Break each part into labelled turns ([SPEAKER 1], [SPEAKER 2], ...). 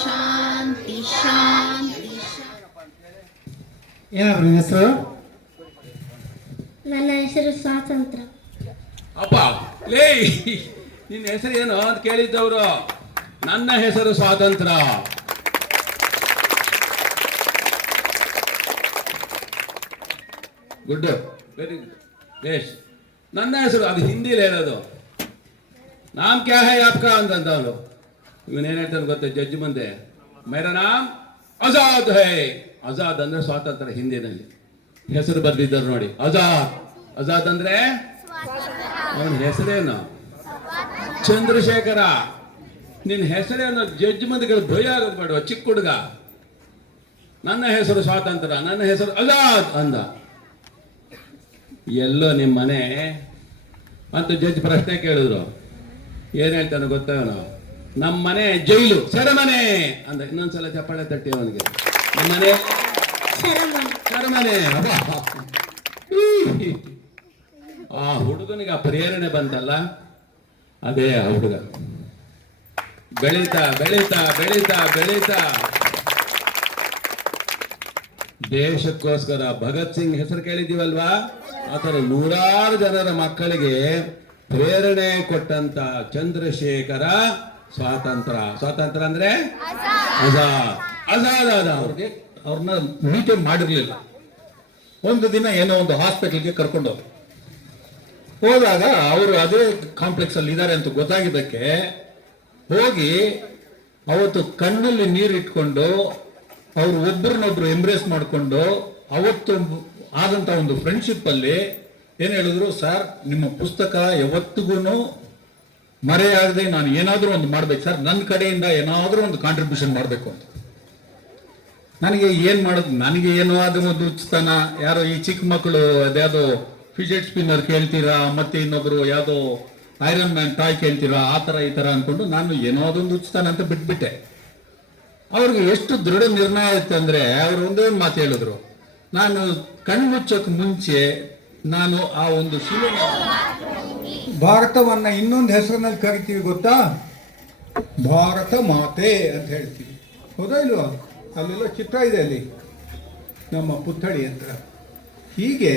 [SPEAKER 1] ಶಾಂತಿ ಶಾಂತಿ
[SPEAKER 2] ಏನಾದ್ರು ನಿನ್ನ ಹೆಸರು?
[SPEAKER 3] ನನ್ನ ಹೆಸರು ಸ್ವಾತಂತ್ರ್ಯ
[SPEAKER 4] ಅಪ್ಪ ಲೇ ನಿನ್ನ ಹೆಸರು ಏನು ಅಂತ ಕೇಳಿದ್ದವರು? ನನ್ನ ಹೆಸರು ಸ್ವಾತಂತ್ರ್ಯ ಗುಡ್ ವೆರಿ ಗುಡ್ ಬೇಷ್ ನನ್ನ ಹೆಸರು ಅದು ಹಿಂದಿಲಿ ಹೇಳೋದು ನಾಮ್ ಕ್ಯಾ ಹೈ ಆಪ್ಕಾ ಅಂತಂತ ಅವನು ಇವನೇನು ಹೇಳ್ತಾನೆ ಗೊತ್ತಾ ಜಡ್ಜ್ ಮುಂದೆ? ಮೇರ ನಾಮ್ ಆಜಾದ್ ಹೈ. ಆಜಾದ್ ಅಂದ್ರೆ ಸ್ವಾತಂತ್ರ್ಯ, ಹಿಂದಿನಲ್ಲಿ. ಹೆಸರು ಬರ್ದಿದ್ದರು ನೋಡಿ ಅಜಾದ್ ಅಜಾದ್ ಅಂದ್ರೆ? ಅವನ ಹೆಸರೇನು? ಚಂದ್ರಶೇಖರ. ನಿನ್ನ ಹೆಸರೇನು ಜಡ್ಜ್ ಮಂದಿಗಳು ಭಯ ಆಗೋದು ಬೇಡ, ಚಿಕ್ಕ ಹುಡುಗ. ನನ್ನ ಹೆಸರು ಸ್ವಾತಂತ್ರ್ಯ, ನನ್ನ ಹೆಸರು ಅಜಾದ್ ಅಂದ. ಎಲ್ಲೋ ನಿಮ್ಮ ಮನೆ ಅಂತ ಜಡ್ಜ್ ಪ್ರಶ್ನೆ ಕೇಳಿದ್ರು. ಏನ್ ಹೇಳ್ತಾನೆ ಗೊತ್ತಾಗ ನಮ್ಮ ಮನೆ ಜೈಲು ಸೆರೆಮನೆ ಅಂದ ಇನ್ನೊಂದ್ಸಲ ಚಪ್ಪಾಳೆ ತಟ್ಟಿ ಅವನಿಗೆ.
[SPEAKER 3] ನಮ್ಮನೆ
[SPEAKER 4] ಸರಮನೆ ಆ ಹುಡುಗನಿಗೆ ಆ ಪ್ರೇರಣೆ ಬಂತಲ್ಲ ಅದೇ ಆ ಹುಡುಗ. ಬೆಳೀತಾ ಬೆಳೀತಾ ಬೆಳೀತಾ ಬೆಳೀತಾ. ದೇಶಕ್ಕೋಸ್ಕರ ಭಗತ್ ಸಿಂಗ್ ಹೆಸರು ಕೇಳಿದೀವಲ್ವಾ ಆತರ ನೂರಾರು ಜನರ ಮಕ್ಕಳಿಗೆ ಪ್ರೇರಣೆ ಕೊಟ್ಟಂತ ಚಂದ್ರಶೇಖರ ಸ್ವಾತಂತ್ರ್ಯ ಸ್ವಾತಂತ್ರ್ಯ ಅಂದ್ರೆ? ಆಜಾದ್. ಆಜಾದ್. ಅದ ಅವ್ರಿಗೆ
[SPEAKER 5] ಅವ್ರನ್ನ ಮೀಟೆ ಮಾಡಿರ್ಲಿಲ್ಲ. ಒಂದು ದಿನ ಏನೋ ಒಂದು ಹಾಸ್ಪಿಟಲ್ಗೆ ಕರ್ಕೊಂಡು ಹೋದಾಗ ಅವರು ಅದೇ ಕಾಂಪ್ಲೆಕ್ಸ್ ಅಲ್ಲಿ ಇದ್ದಾರೆ ಅಂತ ಗೊತ್ತಾಗಿದ್ದಕ್ಕೆ ಹೋಗಿ ಅವತ್ತು ಕಣ್ಣಲ್ಲಿ ನೀರಿಟ್ಟುಕೊಂಡು ಇಟ್ಕೊಂಡು ಅವರು ಒಬ್ಬರನ್ನೊಬ್ರು ಎಂಬ್ರೇಸ್ ಮಾಡಿಕೊಂಡು ಅವತ್ತು ಆದಂತ ಒಂದು ಫ್ರೆಂಡ್ಶಿಪ್ ಅಲ್ಲಿ ಏನ್ ಹೇಳಿದ್ರು ಸರ್ ನಿಮ್ಮ ಪುಸ್ತಕ ಯಾವತ್ತಿಗೂ ಮರೆಯಾಗದೆ ನಾನು ಏನಾದರೂ ಒಂದು ಮಾಡ್ಬೇಕು ಸರ್. ನನ್ನ ಕಡೆಯಿಂದ ಏನಾದರೂ ಒಂದು ಕಾಂಟ್ರಿಬ್ಯೂಷನ್ ಮಾಡಬೇಕು ಅಂತ. ನನಗೆ ಏನು ಮಾಡೋದು, ನನಗೆ ಏನೋ ಅದು ಒಂದು ಉಚಿತನ? ಯಾರೋ ಈ ಚಿಕ್ಕ ಮಕ್ಕಳು ಅದ್ಯಾವುದೋ ಫಿಜೆಟ್ ಸ್ಪಿನ್ನರ್ ಕೇಳ್ತೀರಾ? ಮತ್ತೆ ಇನ್ನೊಬ್ರು ಯಾವುದೋ ಐರನ್ ಮ್ಯಾನ್ ಟಾಯ್ ಕೇಳ್ತೀರಾ? ಆ ಥರ ಈ ಥರ ಅನ್ಕೊಂಡು ನಾನು ಏನೋ ಅದೊಂದು ಉಚಿತನ ಅಂತ ಬಿಟ್ಬಿಟ್ಟೆ. ಅವ್ರಿಗೆ ಎಷ್ಟು ದೃಢ ನಿರ್ಣಯ ಇತ್ತು ಅಂದ್ರೆ ಅವ್ರು ಒಂದೇ ಮಾತು ಹೇಳಿದ್ರು. ನಾನು ಕಣ್ಮುಚ್ಚೋಕ್ ಮುಂಚೆ ನಾನು ಆ ಒಂದು ಶಿಲೆ
[SPEAKER 6] ಭಾರತವನ್ನ ಇನ್ನೊಂದು ಹೆಸರಿನಲ್ಲಿ ಕರಿತೀವಿ ಗೊತ್ತಾ? ಭಾರತ ಮಾತೆ ಅಂತ ಹೇಳ್ತೀವಿ. ಹೌದಾ ಇಲ್ವಾ? ಅಲ್ಲೆಲ್ಲ ಚಿತ್ರ ಇದೆ ಅಲ್ಲಿ. ನಮ್ಮ ಪುತ್ಥಳಿ ಅಂತ. ಹೀಗೆ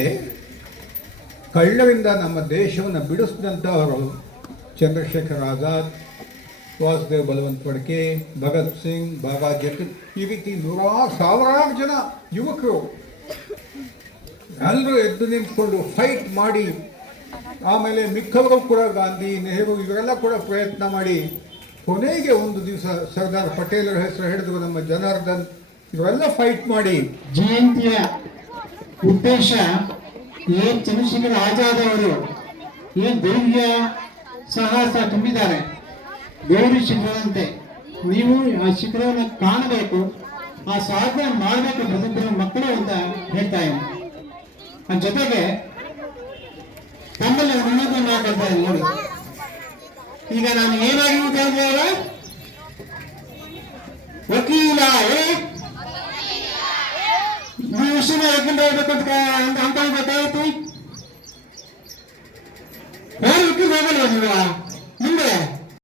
[SPEAKER 6] ಕಳ್ಳರಿಂದ ನಮ್ಮ ದೇಶವನ್ನು ಬಿಡಿಸಿದಂಥವರು ಚಂದ್ರಶೇಖರ್ ಆಜಾದ್, ವಾಸುದೇವ್ ಬಲವಂತ್ ಪಡ್ಕೆ, ಭಗತ್ ಸಿಂಗ್, ಬಾಬಾ ಜಟ್ ಈ ರೀತಿ ನೂರಾರು ಸಾವಿರಾರು ಜನ ಯುವಕರು. ಎಲ್ಲರೂ ಎದ್ದು ನಿಂತ್ಕೊಂಡು ಫೈಟ್ ಮಾಡಿ ಆಮೇಲೆ ಮಿಕ್ಕವರು ಕೂಡ ಗಾಂಧಿ, ನೆಹರು, ಇವರೆಲ್ಲ ಕೂಡ ಪ್ರಯತ್ನ ಮಾಡಿ ಕೊನೆಗೆ ಒಂದು ದಿವಸ ಸರ್ದಾರ್ ಪಟೇಲರ ಹೆಸರು ಹಿಡಿದು ನಮ್ಮ ಜನಾರ್ದನ್. ಇವರೆಲ್ಲ ಫೈಟ್ ಮಾಡಿ.
[SPEAKER 2] ಜಯಂತಿಯ ಉದ್ದೇಶ ಏನ್ ಚಂದ್ರಶೇಖರ್ ಆಜಾದ್ ಅವರು, ಏನ್ ಧೈರ್ಯ, ಸಾಹಸ ತುಂಬಿದ್ದಾರೆ? ಗೌರಿ ಶಿಖರದಂತೆ ನೀವು ಆ ಶಿಖರವನ್ನು ಕಾಣಬೇಕು, ಆ ಸಾಧನೆ ಮಾಡಬೇಕು ಪ್ರತಿಯೊಬ್ಬರ ಮಕ್ಕಳು ಅಂತ ಹೇಳ್ತಾ ಇದ್ದೀನಿ. ಅದ್ರ ಜೊತೆಗೆ ಮಾತಾಡ್ತಾ ಇದ್ದೀನಿ ನೋಡಿ. ಈಗ ನಾನು ಏನಾಗಿ ಹೇಳಿದ್ರೆ ವಕೀಲ ನೀವು ವಿಷಯ ಹೇಳ್ಕೊಂಡು ಹೋಗ್ಬೇಕು ಅಂತ